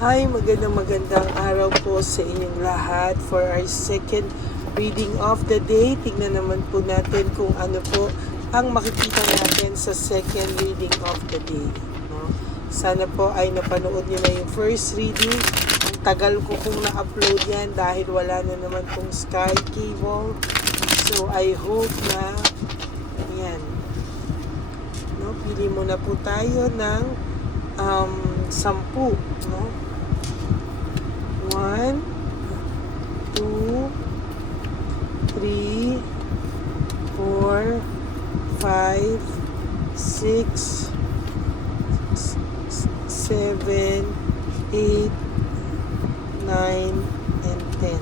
Hi, magandang araw po sa inyong lahat for our second reading of the day. Tingnan naman po natin kung ano po ang makikita natin sa second reading of the day. No? Sana po ay napanood nyo na yung first reading. Ang tagal ko kung na-upload yan dahil wala na naman pong Sky Cable. So I hope na yan. No? Pili muna po tayo ng 10. No? 1, 2, 3, 4, 5, 6, 7, 8, 9, and 10.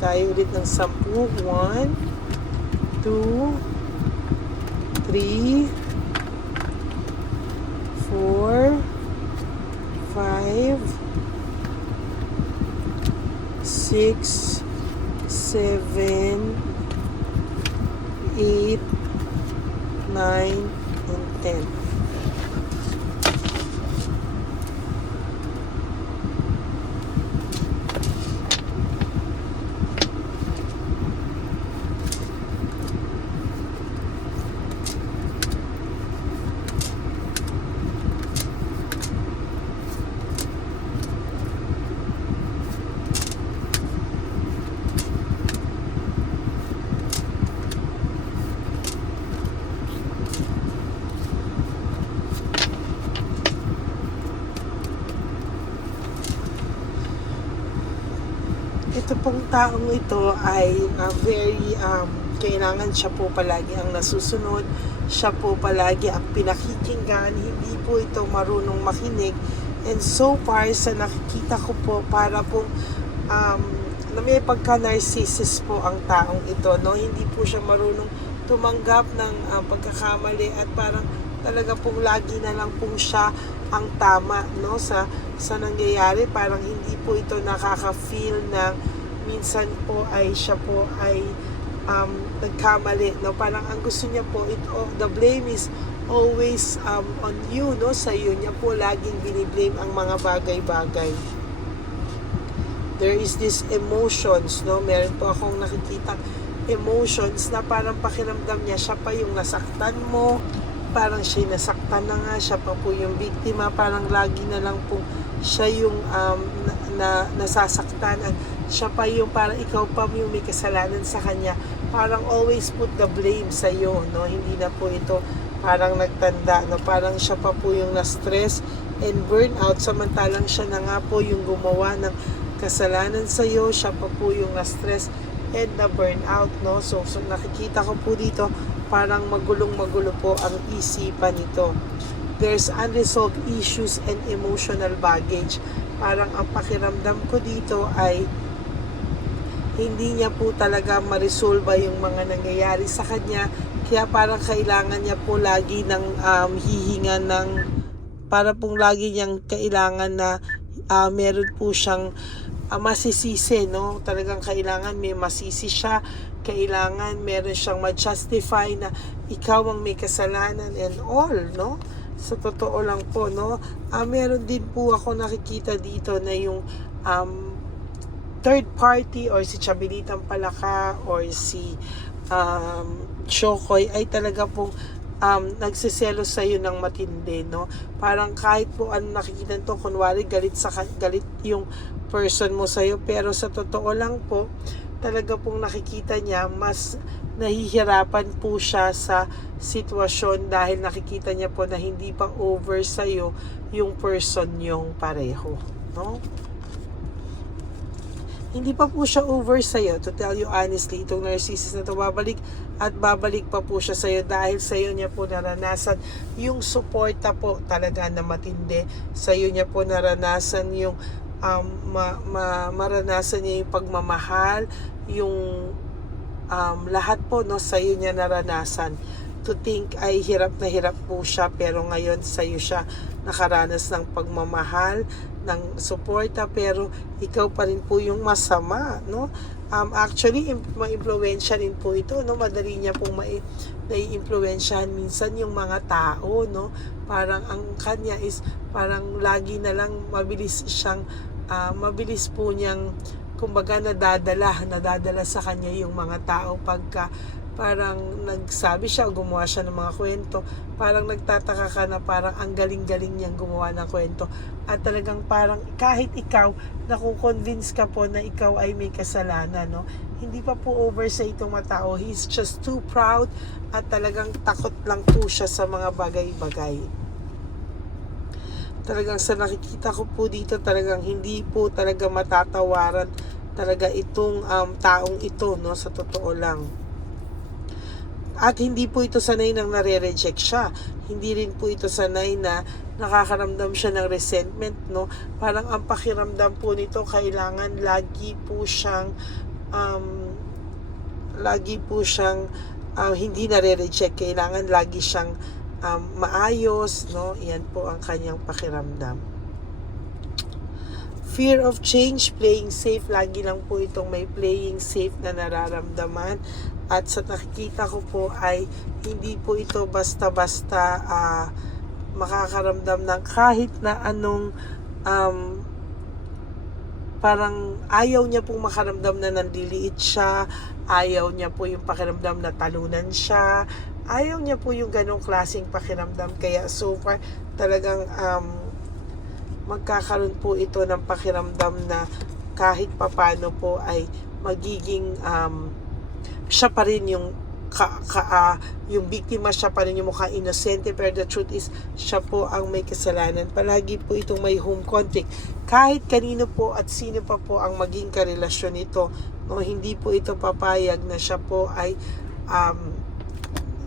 Tayo ulit ng 10. 1, 2, 3, 4, 5, 6, 7, 8, 9, and 10. Ito pong taong ito ay very kailangan siya po palagi ang nasusunod, siya po palagi ang pinakikinggan, hindi po ito marunong makinig. And so far sa nakikita ko po, para po na may pagka-narcissist po ang taong ito, no? Hindi po siya marunong tumanggap ng pagkakamali at parang talaga pong lagi na lang po siya ang tama, no? Sa nangyayari, parang hindi po ito nakaka-feel na minsan po ay siya po ay nagkamali, no? Parang ang gusto niya po, the blame is always on you, no? Sa iyo niya po laging biniblame ang mga bagay-bagay. There is this emotions, no? Meron po akong nakikita emotions na parang pakiramdam niya siya pa yung nasaktan mo, parang siya nasaktan na nga, siya pa po yung biktima, parang lagi na lang po siya yung nasasaktan at siya pa yung parang ikaw pa yung may kasalanan sa kanya, parang always put the blame sa iyo, no? Hindi na po ito parang nagtanda, no? Parang siya pa po yung na-stress and burnout, samantalang siya na nga po yung gumawa ng kasalanan sa iyo, siya pa po yung na-stress and na burnout, no? So nakikita ko po dito parang magulong-magulo po ang isipan nito. There's unresolved issues and emotional baggage. Parang ang pakiramdam ko dito ay hindi niya po talaga ma-resolve yung mga nangyayari sa kanya. Kaya parang kailangan niya po lagi ng hihinga ng, para pong lagi niyang kailangan na meron po siyang masisisi, no? Talagang kailangan may masisi siya, kailangan meron siyang ma-justify na ikaw ang may kasalanan and all, no? Sa totoo lang po, no? Meron din po ako nakikita dito na yung third party or si Chabelitang Palaka or si Chokoy ay talaga pong nagsiselo sa iyo ng matindi, no? Parang kahit po ano nakikita to, kunwari galit yung person mo sa iyo, pero sa totoo lang po talaga pong nakikita niya mas nahihirapan po siya sa sitwasyon dahil nakikita niya po na hindi pa over sa iyo yung person yung pareho, no? hindi pa po siya over sa'yo. To tell you honestly, itong narcissist na to, babalik at babalik pa po siya sa'yo dahil sa'yo niya po naranasan yung suporta po talaga na matindi. Sa'yo niya po naranasan yung maranasan niya yung pagmamahal, yung lahat po, no, sa'yo niya naranasan. To think ay hirap na hirap po siya, pero ngayon sa'yo siya nakaranas ng pagmamahal, ng suporta, pero ikaw pa rin po yung masama, no? Actually, ma-impluwensya rin po ito, no? Madali niya pong nai-impluwensyahan minsan yung mga tao, no? Parang ang kanya is parang lagi na lang mabilis po niyang kumbaga nadadala sa kanya yung mga tao pagka parang nagsabi siya o gumawa siya ng mga kwento, parang nagtataka ka na parang ang galing-galing niyang gumawa ng kwento, at talagang parang kahit ikaw nakukonvince ka po na ikaw ay may kasalanan, no? Hindi pa po over sa itong matao. He's just too proud at talagang takot lang po siya sa mga bagay-bagay. Talagang sa nakikita ko po dito, talagang hindi po talaga matatawaran talaga itong taong ito, no, sa totoo lang. At hindi po ito sanay nang nare-reject siya. Hindi rin po ito sanay na nakakaramdam siya ng resentment, no? Parang ang pakiramdam po nito, kailangan lagi po siyang hindi nare-reject. Kailangan lagi siyang maayos, no? Yan po ang kanyang pakiramdam. Fear of change, playing safe. Lagi lang po itong may playing safe na nararamdaman. At sa nakikita ko po ay hindi po ito basta-basta makakaramdam ng kahit na anong parang ayaw niya pong makaramdam na nandiliit siya, ayaw niya po yung pakiramdam na talunan siya, ayaw niya po yung ganong klaseng pakiramdam. Kaya so far talagang magkakaroon po ito ng pakiramdam na kahit papano po ay magiging siya pa rin yung yung biktima, siya pa rin yung mukhang inosente, pero the truth is siya po ang may kasalanan. Palagi po itong may home conflict. Kahit kanino po at sino pa po ang maging karelasyon nito, no, hindi po ito papayag na siya po ay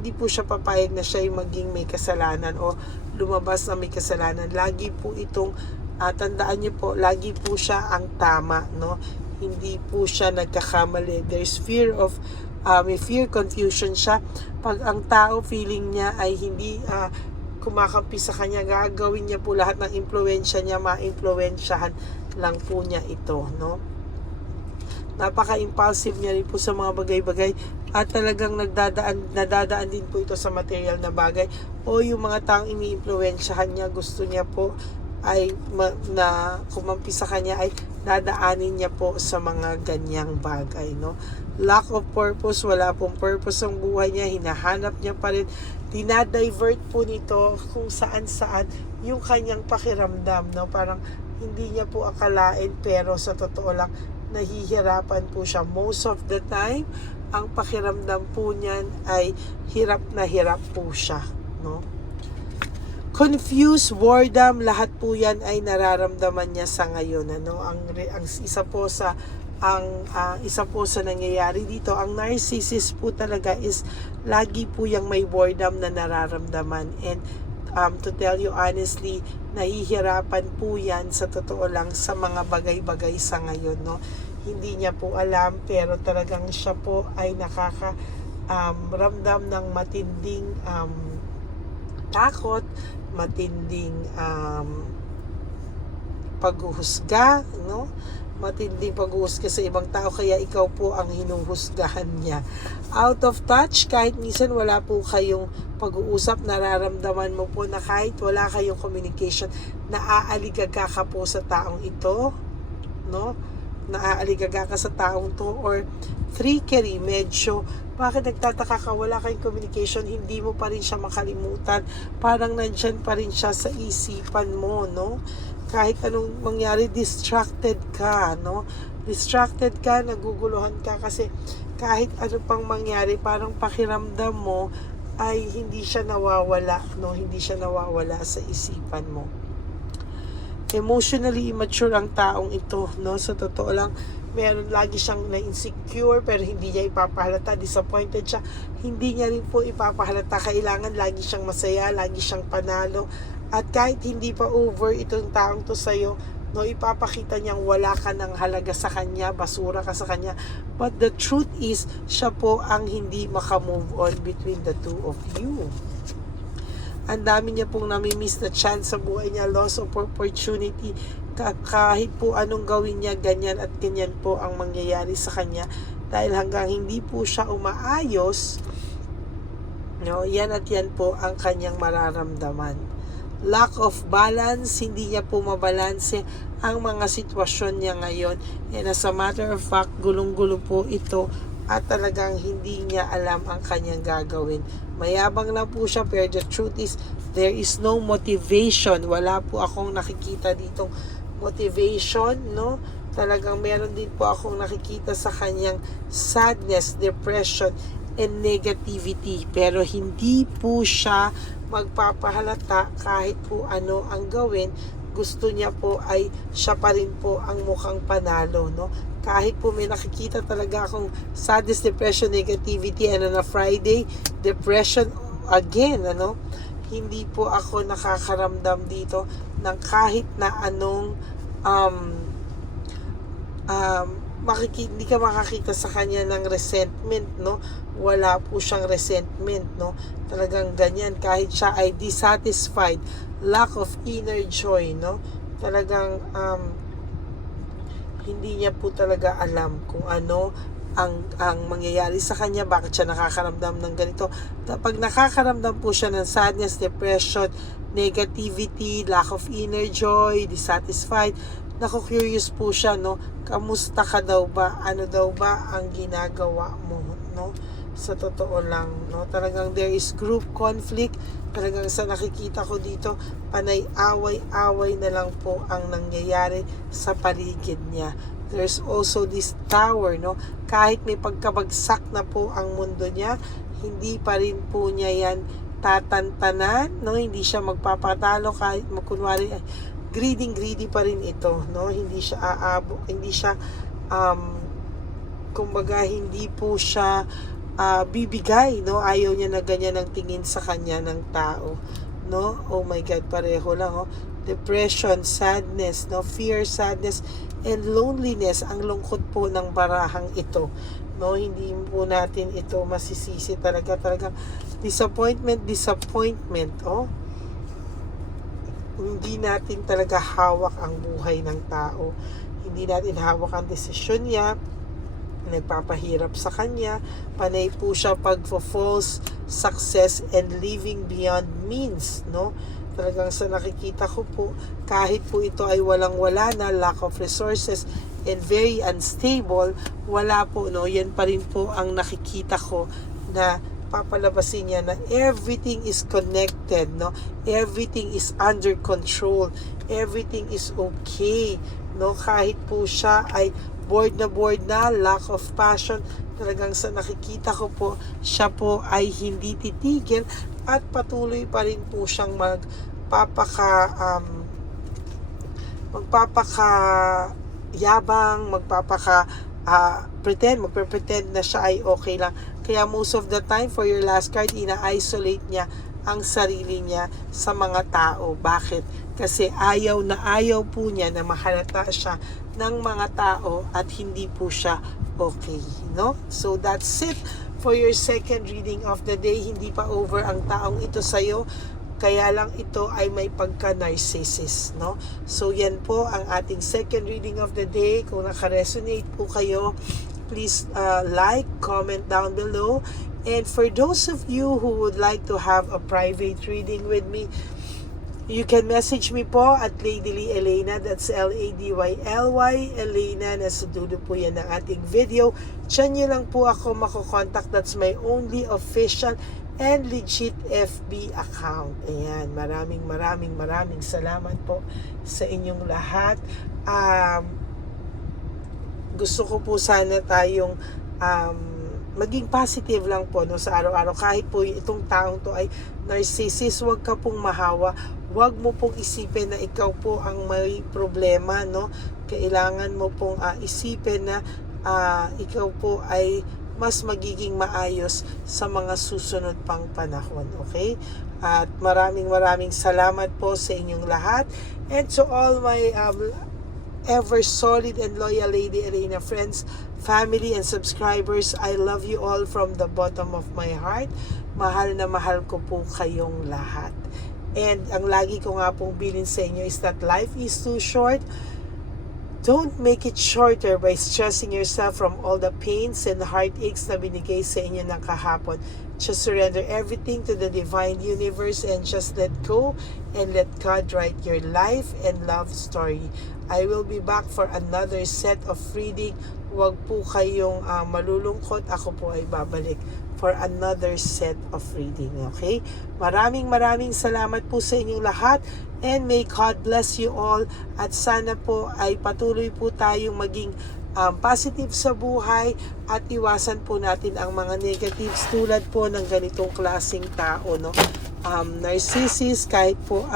hindi po siya papayag na siya ay maging may kasalanan o lumabas na may kasalanan. Lagi po itong tandaan niyo po, lagi po siya ang tama, no? Hindi po siya nagkakamali. There's fear of may fear, confusion siya. Pag ang tao feeling niya ay hindi kumakampi sa kanya, gagawin niya po lahat ng impluwensya niya, ma-impluwensyahan lang po niya ito, no? Napaka-impulsive niya rin po sa mga bagay-bagay, at talagang nadadaan din po ito sa material na bagay, o yung mga taong ini-impluwensyahan niya, gusto niya po ay na kumampi sa kanya ay dadaanin niya po sa mga ganyang bagay, no? Lack of purpose, wala pong purpose ang buhay niya, hinahanap niya pa rin, dinadivert po nito kung saan-saan yung kanyang pakiramdam, no? Parang hindi niya po akalain, pero sa totoo lang nahihirapan po siya most of the time. Ang pakiramdam po niyan ay hirap na hirap po siya, no? Confused, boredom, lahat po yan ay nararamdaman niya sa ngayon, ano? Ang isa po sa nangyayari dito, ang narcissist po talaga is lagi po yung may boredom na nararamdaman, and to tell you honestly, nahihirapan po yan sa totoo lang sa mga bagay-bagay sa ngayon, no? Hindi niya po alam, pero talagang siya po ay ramdam ng matinding takot, matinding paghuhusga, no? Matinding paghuhusga sa ibang tao, kaya ikaw po ang hinuhusgahan niya. Out of touch, kahit minsan wala po kayong pag-uusap, nararamdaman mo po na kahit wala kayong communication, naaaligaga ka po sa taong ito, no? Naaaligaga ka sa taong to, or freakery, medyo bakit nagtataka ka, wala kayong communication, hindi mo pa rin siya makalimutan, parang nandyan pa rin siya sa isipan mo, no? Kahit anong mangyari, distracted ka, no? Distracted ka, naguguluhan ka, kasi kahit ano pang mangyari, parang pakiramdam mo ay hindi siya nawawala, no? Hindi siya nawawala sa isipan mo. emotionally immature ang taong ito, no? Sa totoo lang, meron lagi siyang na-insecure pero hindi niya ipapahalata, disappointed siya, hindi niya rin po ipapahalata, kailangan lagi siyang masaya, lagi siyang panalo, at kahit hindi pa over itong taong to sa'yo, no, ipapakita niyang wala ka ng halaga sa kanya, basura ka sa kanya, but the truth is, siya po ang hindi makamove on between the two of you. Ang dami niya pong namimiss na chance sa buhay niya, loss of opportunity, kahit po anong gawin niya, ganyan at ganyan po ang mangyayari sa kanya, dahil hanggang hindi po siya umaayos, no, yan at yan po ang kanyang mararamdaman. Lack of balance, hindi niya po mabalanse ang mga sitwasyon niya ngayon, and as a matter of fact, gulong-gulo po ito at talagang hindi niya alam ang kanyang gagawin. Mayabang lang po siya, pero the truth is, there is no motivation. Wala po akong nakikita ditong motivation, no? Talagang meron din po akong nakikita sa kanyang sadness, depression, and negativity. Pero hindi po siya magpapahalata kahit po ano ang gawin. Gusto niya po ay siya pa rin po ang mukhang panalo, no? Kahit po may nakikita talaga akong sadness, depression, negativity, and on a Friday, depression again, ano? Hindi po ako nakakaramdam dito ng kahit na anong hindi ka makakita sa kanya ng resentment, no? Wala po siyang resentment, no? Talagang ganyan, kahit siya ay dissatisfied, lack of inner joy, no? Talagang hindi niya po talaga alam kung ano ang mangyayari sa kanya, bakit siya nakakaramdam ng ganito. Pag nakakaramdam po siya ng sadness, depression, negativity, lack of inner joy, dissatisfied, naku-curious po siya, no? Kamusta ka daw ba? Ano daw ba ang ginagawa mo, no? Sa totoo lang, no? Talagang there is group conflict. Talagang sa nakikita ko dito, panay away-away na lang po ang nangyayari sa paligid niya. There's also this tower, no? Kahit may pagkabagsak na po ang mundo niya, hindi pa rin po niya yan tatantanan, no? Hindi siya magpapatalo kahit kunwari greedy pa rin ito, no? Hindi siya hindi siya kumbaga hindi po siya bibigay, no? Ayaw niya na ganyan ang tingin sa kanya ng tao, no? Oh my God, pareho lang, oh. Depression, sadness, no? Fear, sadness, and loneliness, ang lungkot po ng barahang ito, no? Hindi po natin ito masisisi talaga, disappointment, oh. Hindi natin talaga hawak ang buhay ng tao, hindi natin hawak ang desisyon niya, nagpapahirap sa kanya, panay po siya pag-false success and living beyond means, no? Talagang sa nakikita ko po, kahit po ito ay walang-wala na, lack of resources, and very unstable, wala po, no? Yan pa rin po ang nakikita ko na papalabasin niya, na everything is connected, no? Everything is under control, everything is okay, no? Kahit po siya ay bored na, lack of passion, talagang sa nakikita ko po, siya po ay hindi titigil at patuloy pa rin po siyang magpapakayabang, magpre-pretend na siya ay okay lang. Kaya most of the time, for your last card, ina-isolate niya ang sarili niya sa mga tao. Bakit? Kasi ayaw po niya na mahalata siya ng mga tao at hindi po siya okay, no? So that's it for your second reading of the day. Hindi pa over ang taong ito sa'yo, kaya lang ito ay may pagka-narcissist, no? So yan po ang ating second reading of the day. Kung naka-resonate po kayo, please like, comment down below. And for those of you who would like to have a private reading with me, you can message me po at Lady Lee Elena. That's LADYLY Elena. Nasa dulo po yan ng ating video. Diyan nyo lang po ako makokontak. That's my only official and legit FB account. Ayan. Maraming salamat po sa inyong lahat. Gusto ko po sana tayong maging positive lang po no, sa araw-araw. Kahit po itong taong to ay narcissist, huwag ka pong mahawa. Huwag mo pong isipin na ikaw po ang may problema, no? Kailangan mo pong isipin na ikaw po ay mas magiging maayos sa mga susunod pang panahon, okay? At maraming salamat po sa inyong lahat, and to all my ever solid and loyal Lady Arena friends, family, and subscribers. I love you all from the bottom of my heart. Mahal na mahal ko po kayong lahat. And ang lagi ko nga pong bilin sa inyo is that life is too short. Don't make it shorter by stressing yourself from all the pains and heartaches na binigay sa inyo ng kahapon. Just surrender everything to the divine universe and just let go and let God write your life and love story. I will be back for another set of reading. Huwag po kayong malulungkot. Ako po ay babalik for another set of reading. Okay? Maraming salamat po sa inyong lahat. And may God bless you all. At sana po ay patuloy po tayong maging positive sa buhay at iwasan po natin ang mga negatives tulad po ng ganitong klaseng tao, no? Narcissist, kahit po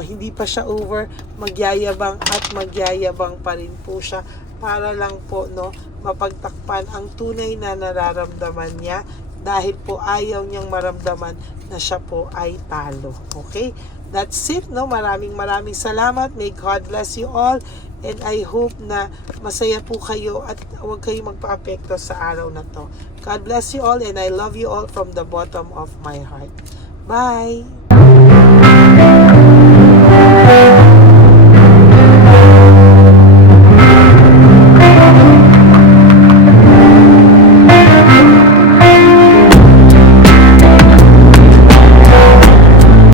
hindi pa siya over, magyayabang pa rin po siya para lang po no mapagtakpan ang tunay na nararamdaman niya, dahil po ayaw niyang maramdaman na siya po ay talo. Okay? That's it, no? Maraming salamat. May God bless you all, and I hope na masaya po kayo at huwag kayong magpa-apekto sa araw na to. God bless you all, and I love you all from the bottom of my heart. Bye!